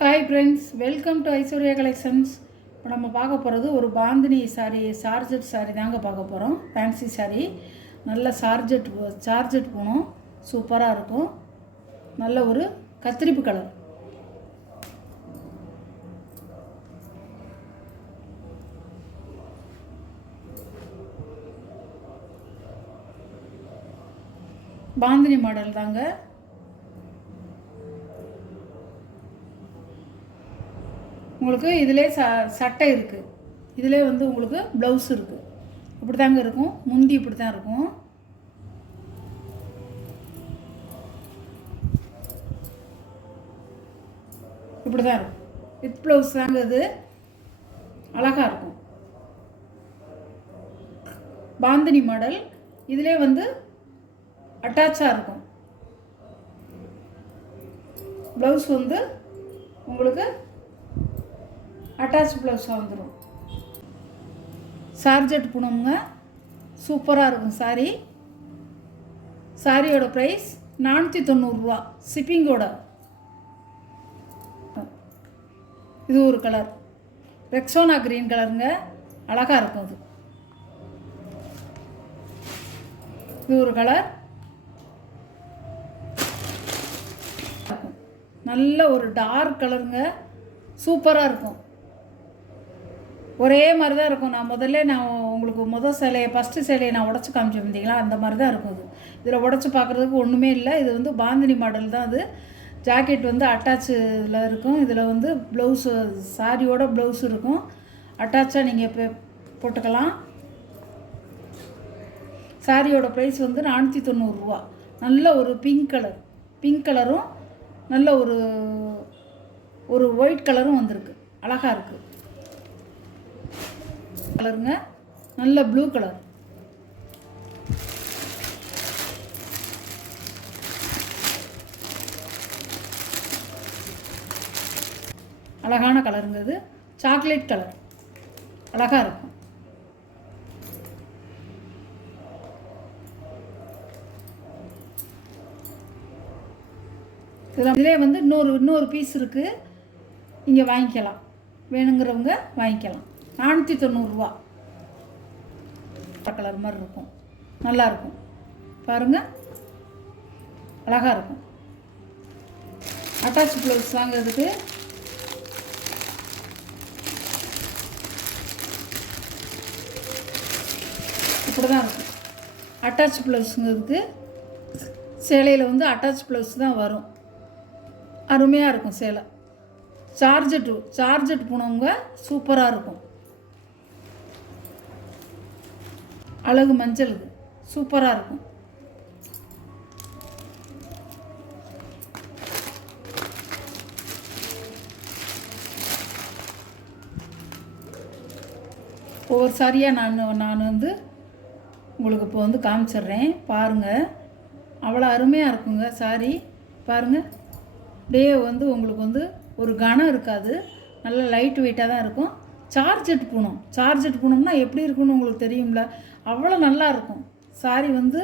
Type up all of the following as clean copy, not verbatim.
Hi friends, welcome to Aishwarya collections. இப்போ நம்ம பார்க்க போகிறது ஒரு பாந்தினி சாரீ, சார்ஜெட் சாரீ தாங்க பார்க்க போகிறோம். ஃபேன்சி சாரீ, நல்ல சார்ஜெட் போகணும், சூப்பராக இருக்கும். நல்ல ஒரு கத்திரிப்பு கலர். பாந்தினி மாடல் தாங்க. உங்களுக்கு இதிலே சட்டை இருக்குது, இதிலே வந்து உங்களுக்கு ப்ளவுஸ் இருக்குது. இப்படி தாங்க இருக்கும், முந்தி இப்படி தான் இருக்கும். இப்படி தான் இருக்கும், வித் ப்ளவுஸ் தாங்க. இது அழகாக இருக்கும். பாந்தினி மாடல், இதிலே வந்து அட்டாச்சாக இருக்கும். ப்ளவுஸ் வந்து உங்களுக்கு அட்டாச் ப்ளவுஸாக வந்துடும். சார்ஜெட் பூனமுங்க, சூப்பராக இருக்கும் சாரீ. சாரியோட ப்ரைஸ் 490 ஷிப்பிங்கோட. இது ஒரு கலர், ரெக்ஸோனா க்ரீன் கலருங்க, அழகாக இருக்கும். இது ஒரு கலர், நல்ல ஒரு டார்க் கலருங்க, சூப்பராக இருக்கும். ஒரே மாதிரி தான் இருக்கும். நான் உங்களுக்கு சேலையை ஃபஸ்ட்டு சேலையை நான் உடச்சி காமிச்சிருந்தீங்களா, அந்த மாதிரி தான் இருக்கும். இது இதில் உடச்சி பார்க்குறதுக்கு ஒன்றுமே இல்லை. இது வந்து பாந்தினி மாடல் தான். அது ஜாக்கெட் வந்து அட்டாச்சில் இருக்கும். இதில் வந்து ப்ளவுஸு, சாரியோட ப்ளவுஸ் இருக்கும். அட்டாச்சாக நீங்கள் இப்போ போட்டுக்கலாம். சாரியோட ப்ரைஸ் வந்து 490. நல்ல ஒரு பிங்க் கலரும் நல்ல ஒரு ஒயிட் கலரும் வந்திருக்கு, அழகாக இருக்குது. கலருங்க, நல்ல ப்ளூ கலர். அழகான கலருங்க. இது சாக்லேட் கலர், அழகாக இருக்கும். இதிலே வந்து இன்னொரு பீஸ் இருக்குது, இங்கே வாங்கிக்கலாம். வேணுங்கிறவங்க வாங்கிக்கலாம். 490. கலர் மாதிரி இருக்கும், நல்லாயிருக்கும். பாருங்கள், அழகாக இருக்கும். அட்டாச் ப்ளவுஸ் வாங்கிறதுக்கு இப்படி தான் இருக்கும். அட்டாச் ப்ளவுஸுங்கிறதுக்கு சேலையில் வந்து அட்டாச் ப்ளவுஸ் தான் வரும். அருமையாக இருக்கும் சேலை. சார்ஜெட் போனவங்க சூப்பராக இருக்கும். அழகு மஞ்சளுக்கு சூப்பராக இருக்கும். ஒவ்வொரு சாரியாக நான் வந்து உங்களுக்கு இப்போ வந்து காமிச்சிட்றேன். பாருங்கள், அவ்வளோ அருமையாக இருக்குங்க சாரி. பாருங்கள், அப்படியே வந்து உங்களுக்கு வந்து ஒரு கனம் இருக்காது, நல்ல லைட் வெயிட்டாக தான் இருக்கும். சார்ஜெட் பூனம்னா எப்படி இருக்குன்னு உங்களுக்கு தெரியும்ல, அவ்வளோ நல்லா இருக்கும். சாரி வந்து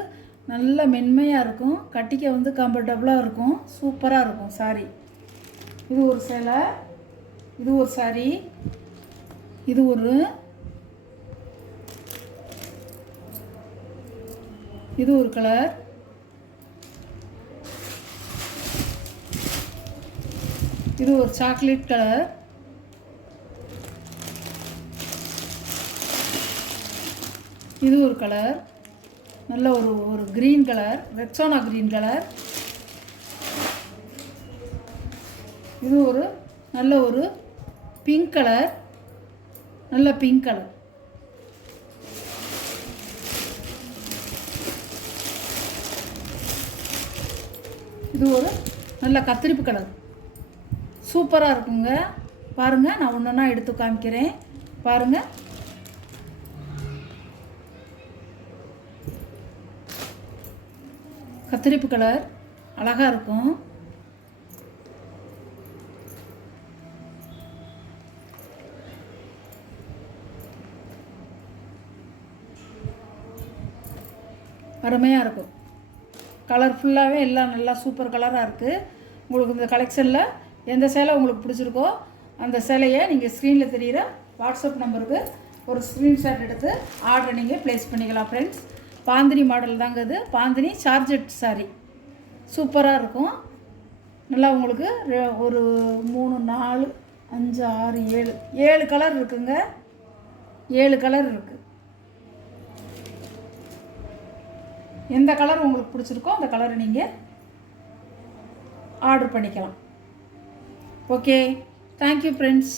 நல்ல மென்மையாக இருக்கும், கட்டிக்க வந்து கம்ஃபர்டபுளாக இருக்கும், சூப்பராக இருக்கும் சாரி. இது ஒரு சேலை, இது ஒரு சாரி, இது ஒரு கலர், இது ஒரு சாக்லேட் கலர், இது ஒரு கலர், நல்ல ஒரு green colour, Rexona green colour, இது நல்ல ஒரு பிங்க் கலர், நல்ல பிங்க் கலர், இது ஒரு நல்ல கத்திரிப்பு கலர், சூப்பராக இருக்குங்க. பாருங்கள், நான் ஒன்றா எடுத்து காமிக்கிறேன். பாருங்கள், கத்திரிப்பு கலர் அழகாக இருக்கும். அருமையாக இருக்கும். கலர்ஃபுல்லாகவே எல்லாம் நல்லா சூப்பர் கலராக இருக்குது. உங்களுக்கு இந்த கலெக்ஷனில் எந்த சேலை உங்களுக்கு பிடிச்சிருக்கோ அந்த சேலையை நீங்கள் ஸ்க்ரீனில் தெரிகிற வாட்ஸ்அப் நம்பருக்கு ஒரு ஸ்க்ரீன்ஷாட் எடுத்து ஆர்டரை நீங்கள் ப்ளேஸ் பண்ணிக்கலாம் ஃப்ரெண்ட்ஸ். பாந்தினி மாடல் தாங்க இது. பாந்தினி சார்ஜெட் சாரி சூப்பராக இருக்கும். நல்லா உங்களுக்கு ஒரு 3 4 5 6 7 கலர் இருக்குங்க. 7 கலர் இருக்குது. எந்த கலர் உங்களுக்கு பிடிச்சிருக்கோ அந்த கலரை நீங்கள் ஆர்டர் பண்ணிக்கலாம். Okay, thank you friends.